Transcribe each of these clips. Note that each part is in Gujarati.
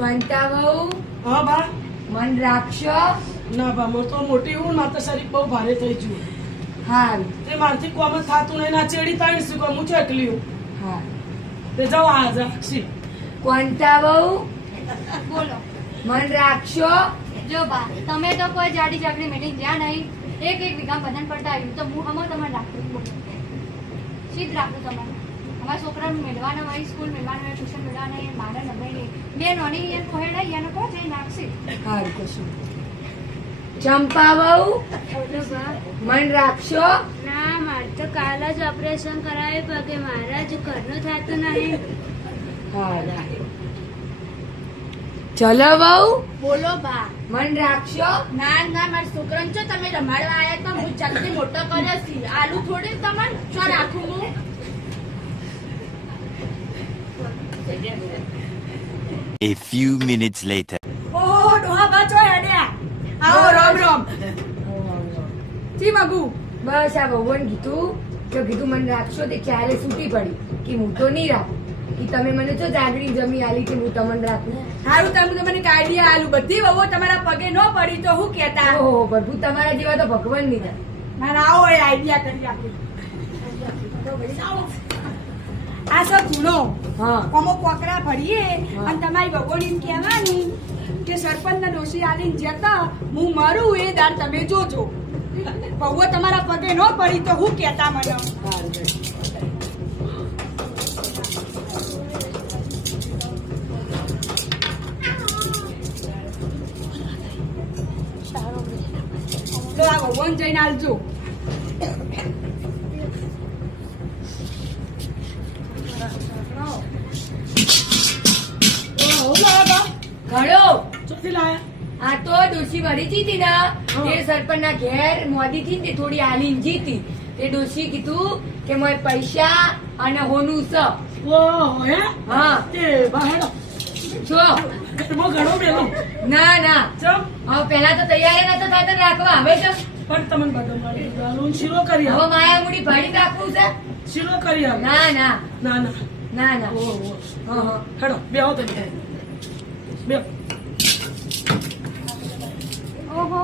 શાંતા વહુ હા બા. મન રાખશો. ના બા, હું તો મોટી હું મારે તો શરીર બહુ ભારે થઈ ગયું. હા તે મારથી કોમ જ થાતું નહીં. ના ચેડી તાણી શું કહું, હું ચોકલી હું. હા તે જાઓ આ રાખશી. શાંતા વહુ બોલો. મન રાખશો. જો બા, તમે તો કોઈ જાડી જાગડી મીટિંગ જ્યાં નહીં, એક વીઘા બધાને પડતા આવ્યું તો હું અમારે તમારે રાખવું સીધ રાખું તમારે. અમારા છોકરા મેળવાના હોય, સ્કૂલ મેળવાના હોય, ટ્યુશન મેળવાના હોય, મારા નભાઈ બે નોની એને કોહેડા એને કહો જઈ નાખશે. સારું કશું. ચંપા વહુ બોલો બા. મન રાખશો. ના, મારે તો કાલ જ ઓપરેશન કરાવ્યું પગે, મારા જ ઘરનું થતું નહીં. હા ચલો વહુ બોલો બા. મન રાખશો. ના ના, મારા છોકરાને જો તમે રમાડવા આવ્યા તો હું જલ્દી મોટો કર્યો છે. આલુ થોડી તમારે શું રાખું હું? A few minutes later. ઓહો ડોહા બાચો હેડ્યા. આવો રામ રામ. જી બાબુ. બસ આ ભગવાન કીધું મને રાખશો તે ક્યારે છૂટી પડી કે હું તો નહીં રાખું કે તમે મને જો જાગડી જમી આલી કે હું તમને રાખું. સારું તમે મને કાઢી આલુ. બધી વહુ તમારા પગે ન પડી તો હું કહેતા. ઓહો પ્રભુ તમારા જેવા તો ભગવાન નહીં થાય. ના આવો એ આઈડિયા કરી આપી. આ સબ સુનો. હા કોમો કોકરા ભરીએ અને તમારી ભગોની કહેવાનું કે સરપંચ ના ડોશી આલીને જતા હું મરું એ દાર તમે જોજો. બહુ તમારા પગે ન પડી તો હું કહેતા મને. તો આ ભગવાન જઈને આલજો. ઘડો ચોથી લાયા. આ તો ડોશી મરી જીતી ને તે સરપંચ ના ઘેર મોદી થી ને તે થોડી આલીને જીતી તે ડોશી કીધું કે મોય પૈસા અને હોનું છે. ઓહો હે. હા તે બહાર જો ઘરમાં ઘણો મેલો. ના ના ચમ હવે પેલા તો તૈયાર નતો થતા રાખવા હવે તો પણ તમને બધો મળી ગયો. શીરો કરી હવે આવો. માયા મૂડી ભાડી રાખવું છે. શીરો કરી આવો. ના ના ના ના. ના ના ઓહો હા હા હેડો બેહો તમે. બેહો. ઓહો,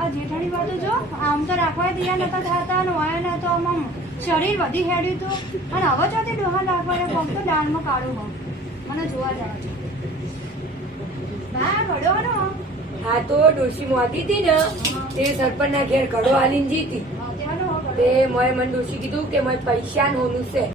આ જેઠાણી બાજુ જો આમ તો રાખવા દિયા નતા થતા ને હોય ને તો આમ શરીર વધી હેડ્યું હતું અને હવે જો તે ડોહા રાખવા કોમ તો દાળમાં કાઢું હોમ મને જોવા જાય ના ઘડો આ તો ડોશી મોતી હતી ને તે સરપંચ ના ઘેર ઘડો આલીને જીતી તે મોય મને ડોશી કીધું કે મોય પૈસા હોનું છે.